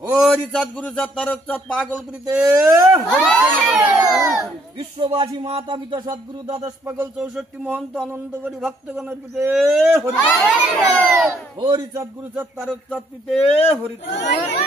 হরিচাঁদ গুরুচাঁদ তারকচাঁদ পাগলপুরীতে বিশ্ববাসী মাতা পিতা সদ্গুরু দ্বাদশ পাগল 64 মহন্ত আনন্দ করি ভক্তগণের পিতে হরিচাঁদ গুরুচাঁদ তারকচাঁদ পিতে হরিচাঁদ।